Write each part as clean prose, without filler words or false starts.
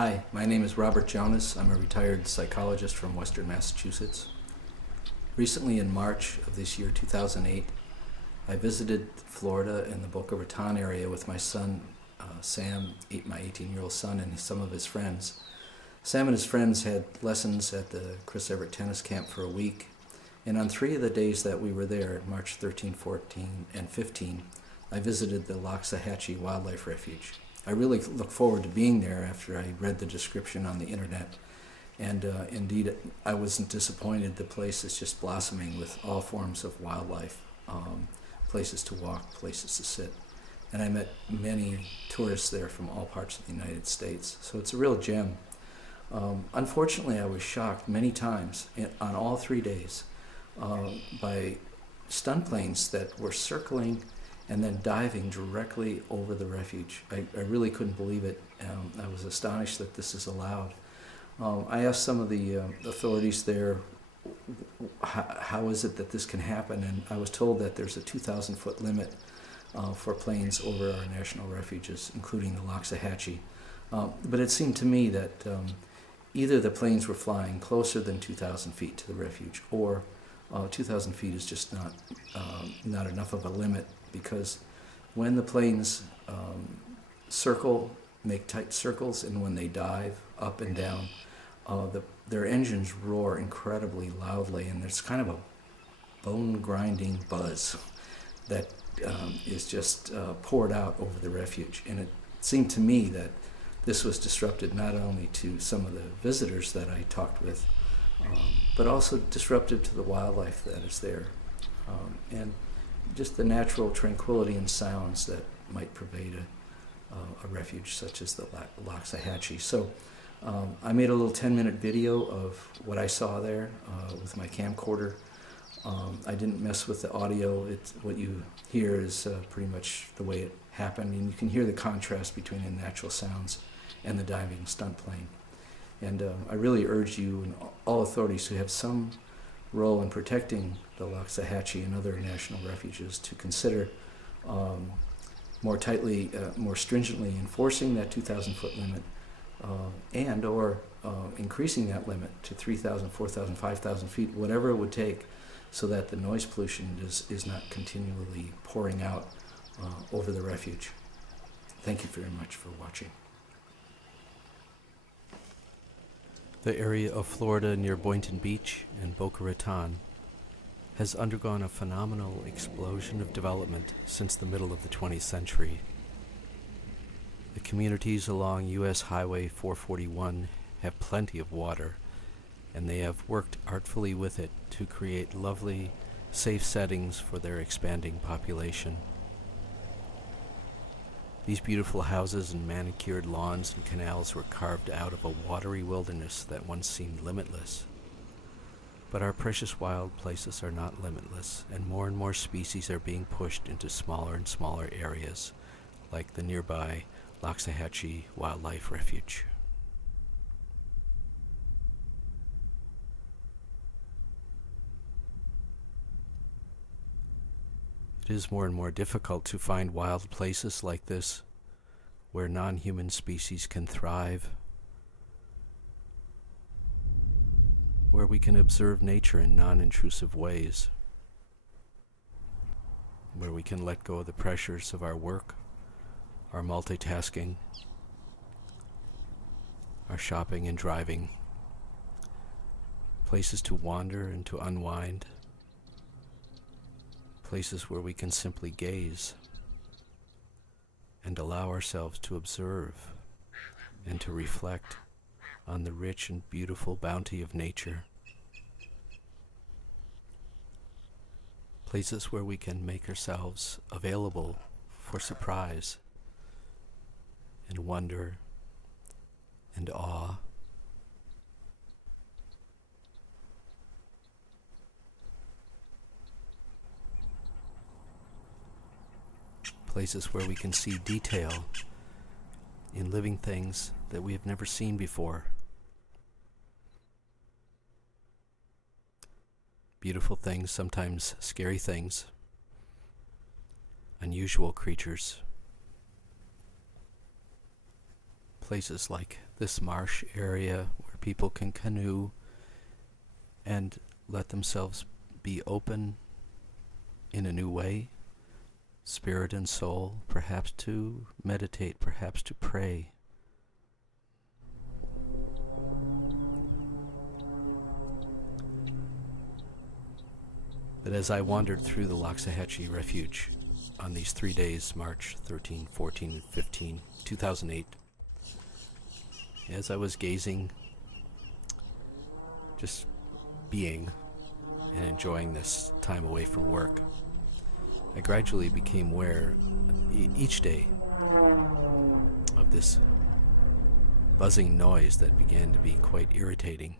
Hi, my name is Robert Jonas. I'm a retired psychologist from Western Massachusetts. Recently in March of this year, 2008, I visited Florida in the Boca Raton area with my son, Sam, my 18-year-old son, and some of his friends. Sam and his friends had lessons at the Chris Everett Tennis Camp for a week, and on 3 of the days that we were there, March 13, 14, and 15, I visited the Loxahatchee Wildlife Refuge. I really look forward to being there after I read the description on the internet. And indeed, I wasn't disappointed. The place is just blossoming with all forms of wildlife, places to walk, places to sit. And I met many tourists there from all parts of the United States. So it's a real gem. Unfortunately, I was shocked many times on all 3 days by stun planes that were circling and then diving directly over the refuge. I really couldn't believe it. I was astonished that this is allowed. I asked some of the authorities there, how is it that this can happen? And I was told that there's a 2,000-foot limit for planes over our national refuges, including the Loxahatchee. But it seemed to me that either the planes were flying closer than 2,000 feet to the refuge, or 2,000 feet is just not enough of a limit, because when the planes circle, make tight circles, and when they dive up and down, their engines roar incredibly loudly, and there's kind of a bone-grinding buzz that is just poured out over the refuge. And it seemed to me that this was disrupted not only to some of the visitors that I talked with, but also disruptive to the wildlife that is there, and just the natural tranquility and sounds that might pervade a refuge such as the Loxahatchee. So I made a little 10-minute video of what I saw there with my camcorder. I didn't mess with the audio. What you hear is pretty much the way it happened, and you can hear the contrast between the natural sounds and the diving stunt plane. And I really urge you and all authorities who have some role in protecting the Loxahatchee and other national refuges to consider more tightly, more stringently enforcing that 2,000-foot limit and or increasing that limit to 3,000, 4,000, 5,000 feet, whatever it would take, so that the noise pollution is not continually pouring out over the refuge. Thank you very much for watching. The area of Florida near Boynton Beach and Boca Raton has undergone a phenomenal explosion of development since the middle of the 20th century. The communities along U.S. Highway 441 have plenty of water, and they have worked artfully with it to create lovely, safe settings for their expanding population. These beautiful houses and manicured lawns and canals were carved out of a watery wilderness that once seemed limitless. But our precious wild places are not limitless, and more species are being pushed into smaller and smaller areas, like the nearby Loxahatchee Wildlife Refuge. It is more and more difficult to find wild places like this where non-human species can thrive, where we can observe nature in non-intrusive ways, where we can let go of the pressures of our work, our multitasking, our shopping and driving, places to wander and to unwind, places where we can simply gaze and allow ourselves to observe and to reflect on the rich and beautiful bounty of nature. Places where we can make ourselves available for surprise and wonder and awe. Places where we can see detail in living things that we have never seen before. Beautiful things, sometimes scary things, unusual creatures. places like this marsh area where people can canoe and let themselves be open in a new way, spirit and soul, perhaps to meditate, perhaps to pray. But as I wandered through the Loxahatchee Refuge on these 3 days, March 13, 14, and 15, 2008, as I was gazing, just being and enjoying this time away from work, I gradually became aware each day of this buzzing noise that began to be quite irritating.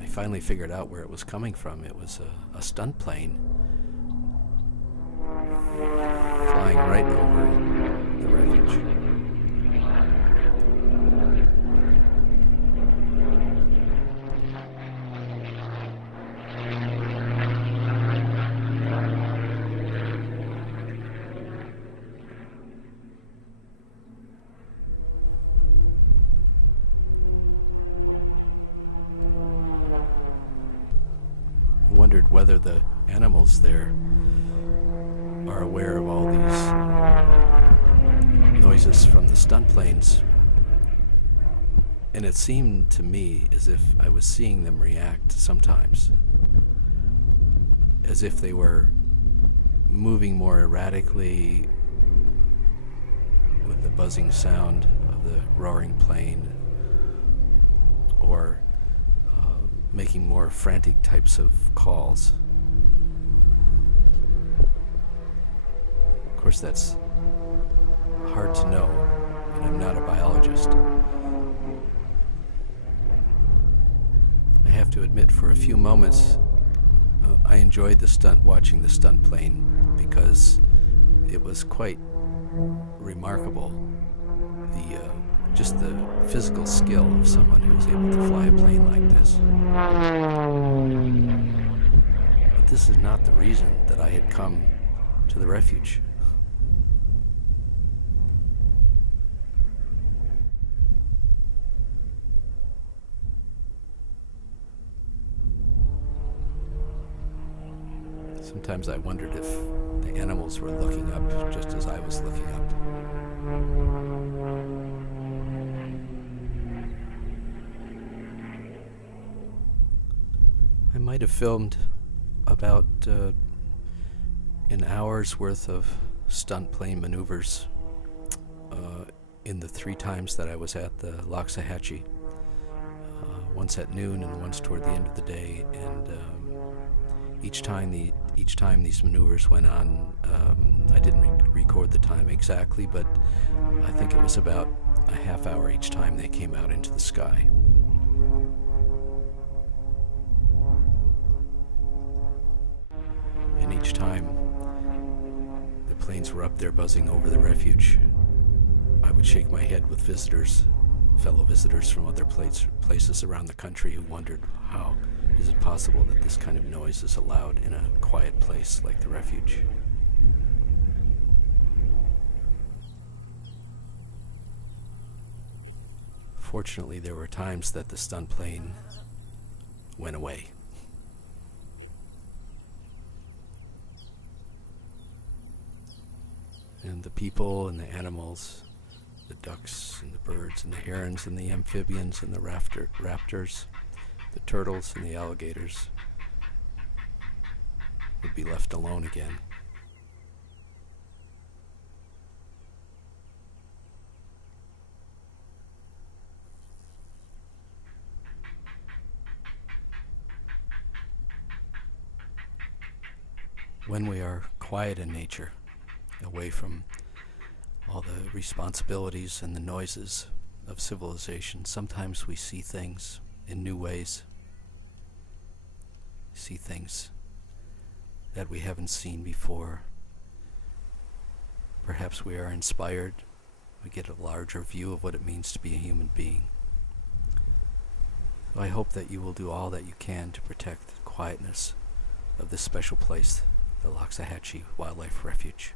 I finally figured out where it was coming from. It was a stunt plane flying right over the refuge. Wondered whether the animals there are aware of all these noises from the stunt planes, and it seemed to me as if I was seeing them react sometimes, as if they were moving more erratically with the buzzing sound of the roaring plane, or making more frantic types of calls. Of course, that's hard to know, and I'm not a biologist. I have to admit, for a few moments, I enjoyed watching the stunt plane, because it was quite remarkable, just the physical skill of someone who was able to fly a plane like this. But this is not the reason that I had come to the refuge. Sometimes I wondered if the animals were looking up just as I was looking up. I might have filmed about an hour's worth of stunt plane maneuvers in the 3 times that I was at the Loxahatchee. Once at noon and once toward the end of the day, and each time these maneuvers went on, I didn't record the time exactly, but I think it was about a half hour each time they came out into the sky. And each time the planes were up there buzzing over the refuge, I would shake my head with fellow visitors from other places around the country who wondered, how is it possible that this kind of noise is allowed in a quiet place like the refuge? Fortunately, there were times that the stunt plane went away. And the people and the animals, the ducks and the birds and the herons and the amphibians and the raptors, the turtles and the alligators would be left alone again. When we are quiet in nature, away from all the responsibilities and the noises of civilization, sometimes we see things in new ways. See things that we haven't seen before. Perhaps we are inspired. We get a larger view of what it means to be a human being. So I hope that you will do all that you can to protect the quietness of this special place, the Loxahatchee Wildlife Refuge.